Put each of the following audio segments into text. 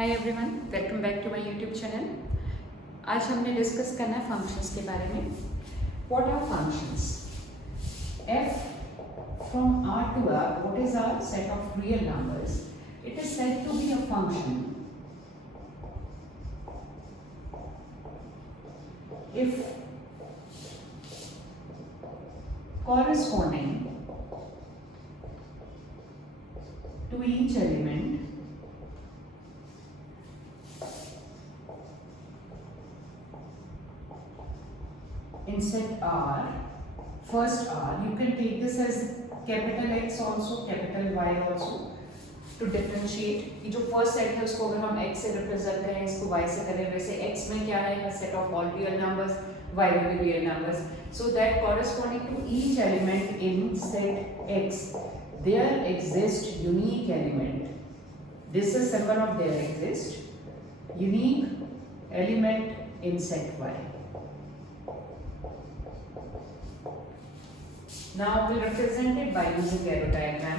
Hi everyone, welcome back to my YouTube channel. आज हमने discuss करना है फंक्शंस के बारे में। What are functions? f from r to r, what is our set of real numbers? It is said to be a function if corresponding to each element in set R, first R, you can take this as capital X also, capital Y also to differentiate. कि जो first set है उसको अगर हम X से represent करें, इसको Y से करें, वैसे X में क्या है? A set of all real numbers, Y will be real numbers. So that corresponding to each element in set X, there exists unique element. This is symbol of there exists unique element in set Y. Now we'll represent it by using arrow diagram.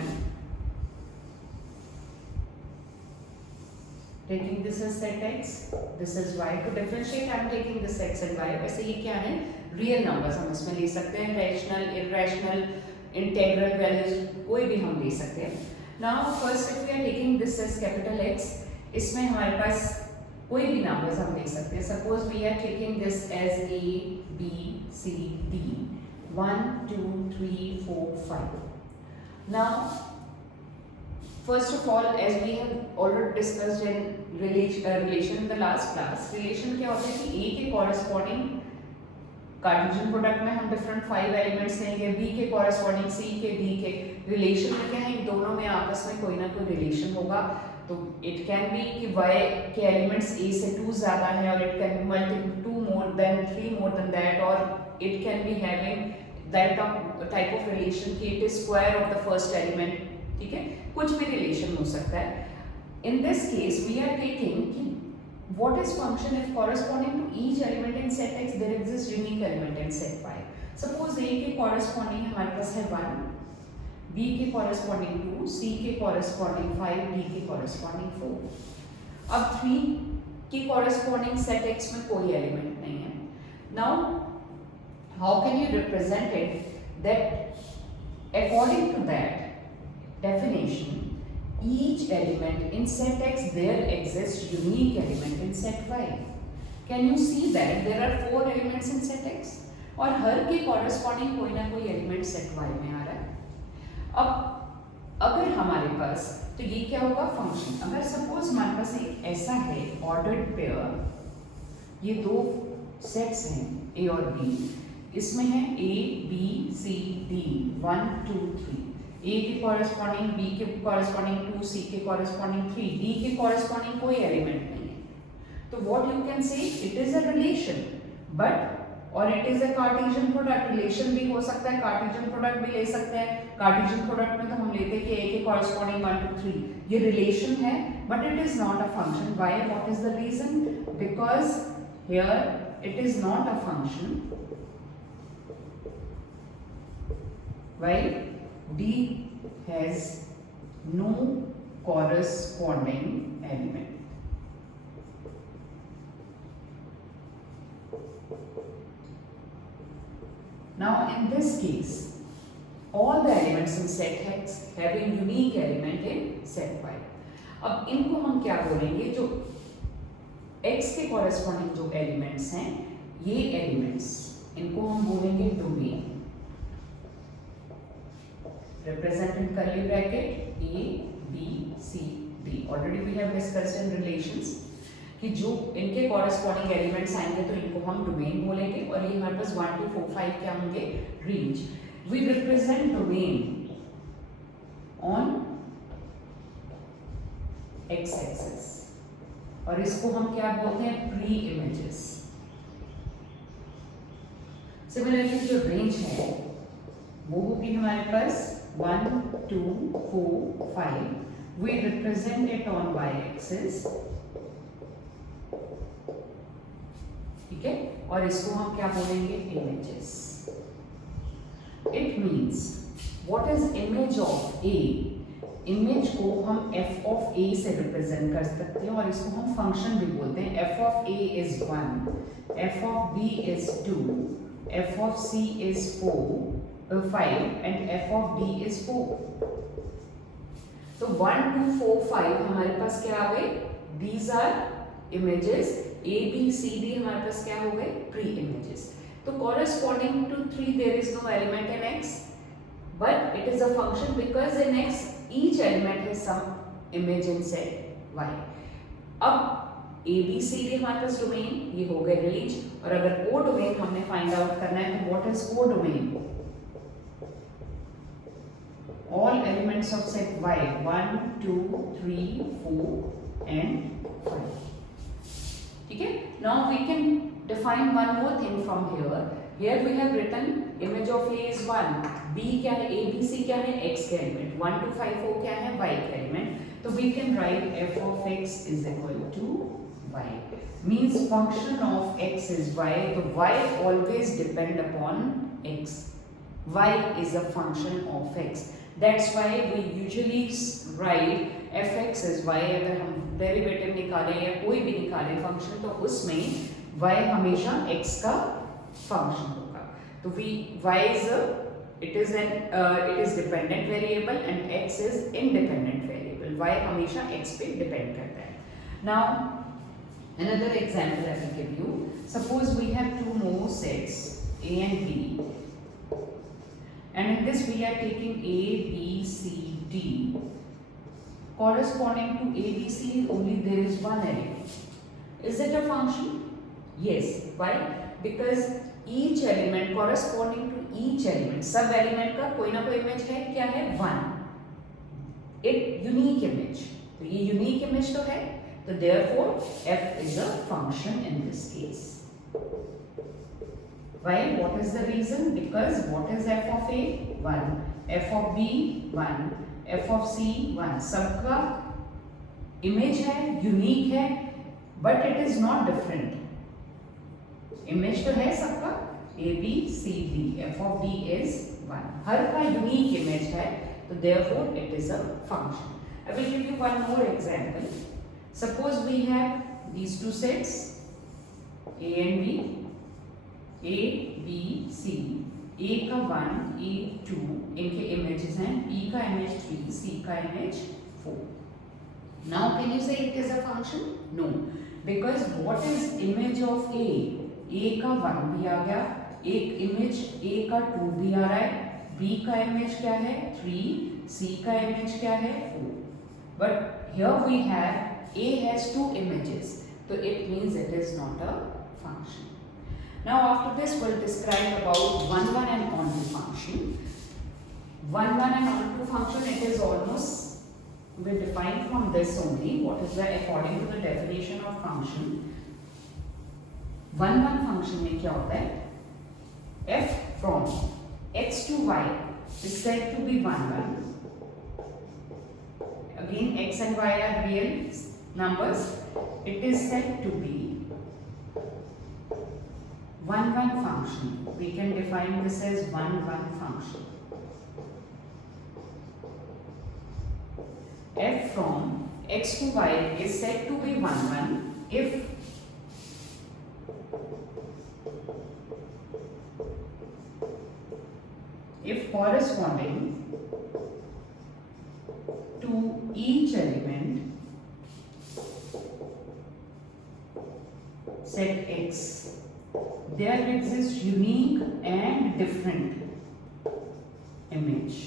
Taking this as set x, this is y. To differentiate, I am taking this x and y. वैसे ये क्या है? Real numbers हम इसमें ले सकते हैं, rational, irrational, integral values, कोई भी हम ले सकते हैं. Now first if we are taking this as capital X, इसमें हमारे पास कोई भी numbers हम ले सकते हैं. Suppose we are taking this as A, B, C, D. 1, 2, 3, 4, 5. Now, first of all, as we have already discussed in relation in the last class, relation क्या होता है कि A के corresponding कार्टेशियन प्रोडक्ट में हम डिफरेंट 5 एलिमेंट्स लेंगे, B के corresponding C के D के रिलेशन में क्या है, इन दोनों में आपस में कोई ना कोई रिलेशन होगा. तो इट कैन बी कि Y के एलिमेंट्स A से 2 ज़्यादा है और it can be multiple 2 more than 3 more than that, और it can be having that type of relation कि it is square of the first element. ठीक है, कुछ भी relation हो सकता है. In this case we are taking कि what is function if corresponding to each element in set X there exists unique element in set Y. Suppose A के corresponding हमारे पास है 1, B के corresponding 2, C के corresponding 5, D के corresponding 4. अब 3 के corresponding set X में कोई element नहीं है. Now how can you represent it that according to that definition each element in set X there exists unique element in set Y. Can you see that there are 4 elements in set X और हर के corresponding कोई ना कोई element set Y में आ रहा है. अब अगर हमारे पास तो ये क्या होगा फंक्शन. अगर सपोज हमारे पास एक ऐसा है ऑर्डर्ड पेयर, ये दो सेट्स हैं A और B, इसमें है A, B, C, D, 1, 2, 3. A के कॉरेस्पॉन्डिंग, B के कॉरेस्पॉन्डिंग 2, C के कॉरेस्पॉन्डिंग 3, D के कॉरेस्पॉन्डिंग कोई एलिमेंट नहीं है. तो what you can say it is a relation, but और it is a Cartesian product. Relation भी हो सकता है, कार्टेशियन प्रोडक्ट भी ले सकते हैं. कार्टेशियन प्रोडक्ट में तो हम लेते हैं कि A के कॉरेस्पॉन्डिंग 1, 2, 3 ये रिलेशन है, but it is not a function. Why? What is the reason? Because here it is not a function. While D has no corresponding element. Now in this case all the elements in set X have a unique element in set Y. अब इनको हम क्या बोलेंगे? जो X के corresponding जो elements हैं, ये elements इनको हम बोलेंगे domain. Represent in curly bracket A, B, C, D. Already we have discussed in relations कि जो इनके corresponding elements आएंगे तो इनको हम domain बोलेंगे, और ये हमारे पास 1, 2, 4, 5 क्या होंगे? Range. We represent domain on x-axis और इसको हम क्या बोलते हैं? pre-images. Similarly जो range है वो होगी हमारे पास 1, 2, 4, 5. We represent it on y-axis. ठीक है, और इसको हम क्या बोलेंगे? Images. It means what is image of A? Image को हम f of ए से रिप्रेजेंट कर सकते हैं और इसको हम फंक्शन भी बोलते हैं. F of a is 1, f of b is 2, f of c is 5 and f of d is 4. तो 1 2 4 5 हमारे पास क्या आ गए? These are images. A B C D हमारे पास क्या हो गए? Pre images. तो corresponding to 3 there is no element in x, but it is a function because in x each element has some image in set y. अब a b c d हमारे पास domain, ये हो गए range. और अगर को domain हमने find out करना है तो व्हाट इज को domain? all elements of set y 1 2 3 4 and 5. ठीक है. Now we can define one more thing from here. Here we have written image of A is 1, B क्या है? A B C क्या है? X के element. 1 2 5 4 क्या है? Y के एलिमेंट. तो we can write f of x is equal to y. Means function of x is y. तो y always depend upon x. Y is a function of x. That's why we usually write fx is y. अगर हम derivative निकालें या कोई भी निकालें function तो उसमें y हमेशा x का फंक्शन होगा. तो y is dependent variable and x is independent variable. y हमेशा x पे डिपेंड करता है. Now another example I will give you. Suppose we have two more sets A and B, and in this we are taking A B C D. Corresponding to A B C only there is one element. Is it a function? Yes. Why? Because each element corresponding to each element, सब element का कोई ना कोई image है. क्या है? 1. एक unique image. तो ये यूनिक इमेज तो है. तो therefore f is a function in this case. Why? What is the reason? Because what is f of A? 1. f of B 1. f of C 1. सबका इमेज है, यूनिक है, but it is not different. Image तो है सबका A B C D. f of D is 1. हर का unique image है. तो therefore it is a function. I will give you one more example. Suppose we have these two sets A and B. A B C. A का 1, A 2 इनके images हैं. B का image 3, C का image 4. Now can you say it is a function? No, because what is image of A? A का 1 भी आ गया, एक image A का 2 भी आ रहा है, B का इमेज क्या है? 3, C का इमेज क्या है? 4. But here we have A has 2 images, so it means it is not a function. Now after this we'll describe about 1 1 and onto function. 1 1 and onto function, it is almost we define from this only. What is the according to the definition of function? 1 1 function में क्या होता है? f from x to y is said to be 1 1. Again x and y are real numbers. It is said to be 1 1 function. We can define this as 1 1 function. F from x to y is said to be 1 1 if corresponding to each element set x there exists unique and different image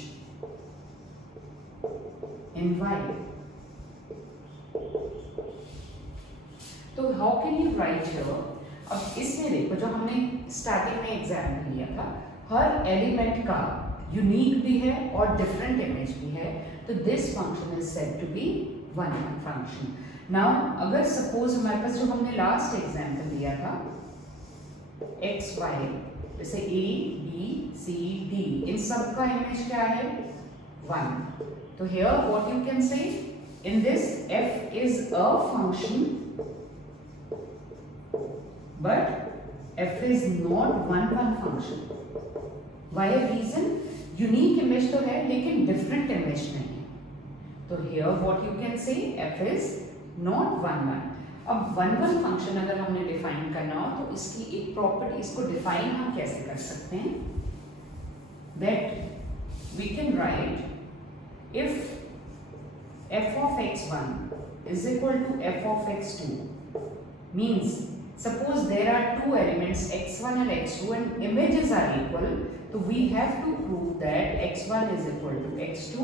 in y. तो how can you right here? अब इसमें देखो जो हमने starting में example लिया था, हर element का यूनिक भी है और डिफरेंट इमेज भी है. तो this function is said to be 1 1 function. Now अगर सपोज हमारे पास जो हमने लास्ट एग्जाम्पल लिया था एक्स वाई, जैसे ए बी सी डी, इन सब का इमेज क्या है? 1. तो हियर व्हाट यू कैन से in this f is a function but f is not 1 1 function. Why a reason? Unique image तो है लेकिन डिफरेंट इमेज नहीं है. तो here what you can say f is not 1 1. अब 1 1 फंक्शन अगर हमने डिफाइन करना हो तो इसकी एक प्रॉपर्टी, इसको डिफाइन हम कैसे कर सकते हैं, that we can write if f of x1 is equal to f of x2 means suppose there are two elements x1 and x2 and images are equal, so we have to prove that x1 is equal to x2,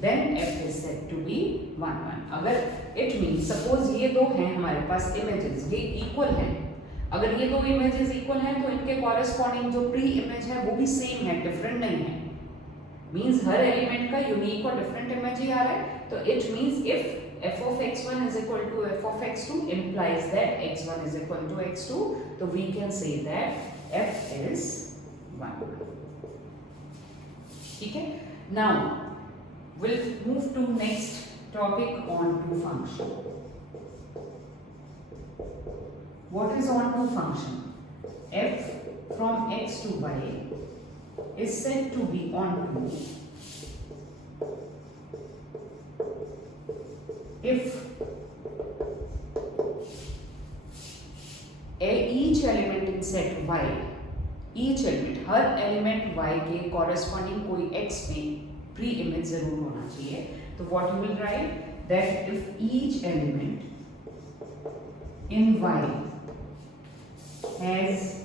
then f is said to be 1 1. अगर it means suppose ये दो हैं हमारे पास images, ये equal हैं, अगर ये दो images equal हैं तो इनके corresponding जो pre image है वो भी same है, different नहीं है, means हर element का unique और different image ही आ रहा है, तो it means if f of x1 is equal to f of x2 implies that x1 is equal to x2, so we can say that f is 1. ठीक है? Now we'll move to next topic, onto function. What is onto function? F from x to y is said to be onto if each element in set y, each element, her element y के corresponding कोई x में pre image जरूर होना चाहिए, तो what you will write that if each element in y has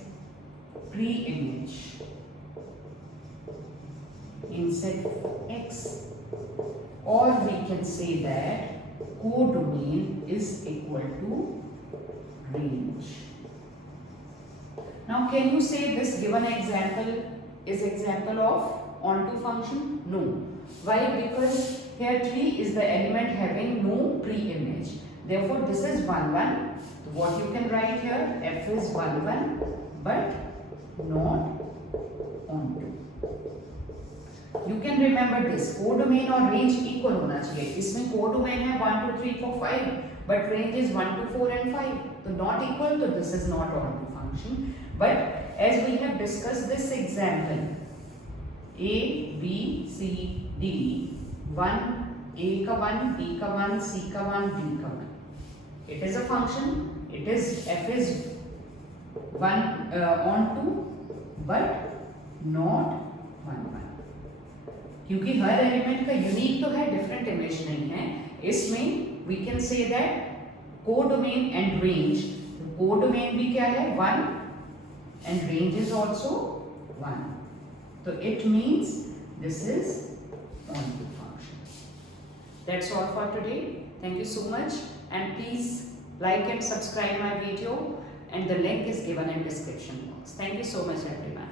pre image in set x, or we can say that codomain is equal to range. Now can you say this given example is example of onto function? No. Why? Because here 3 is the element having no pre-image. Therefore this is 1 1. So what you can write here, f is 1 1 but not onto. You can remember this, codomain और range equal होना चाहिए. इसमें codomain है 1 2 3 4 5 but range is 1 2 4 and 5, so not equal, so this is not onto function. But as we have discussed this example, a b c d 1 a का 1 b का 1 c का 1 d का 1, it is a function, it is f is 1 onto but not 1 1, क्योंकि हर element का unique तो है, different image नहीं है. इसमें we can say that codomain and range, codomain भी क्या है 1 एंड रेंज इज आल्सो 1, तो it means this is onto function. That's all for today. Thank you so much and please like and subscribe my video and the link is given in description box. Thank you so much everyone.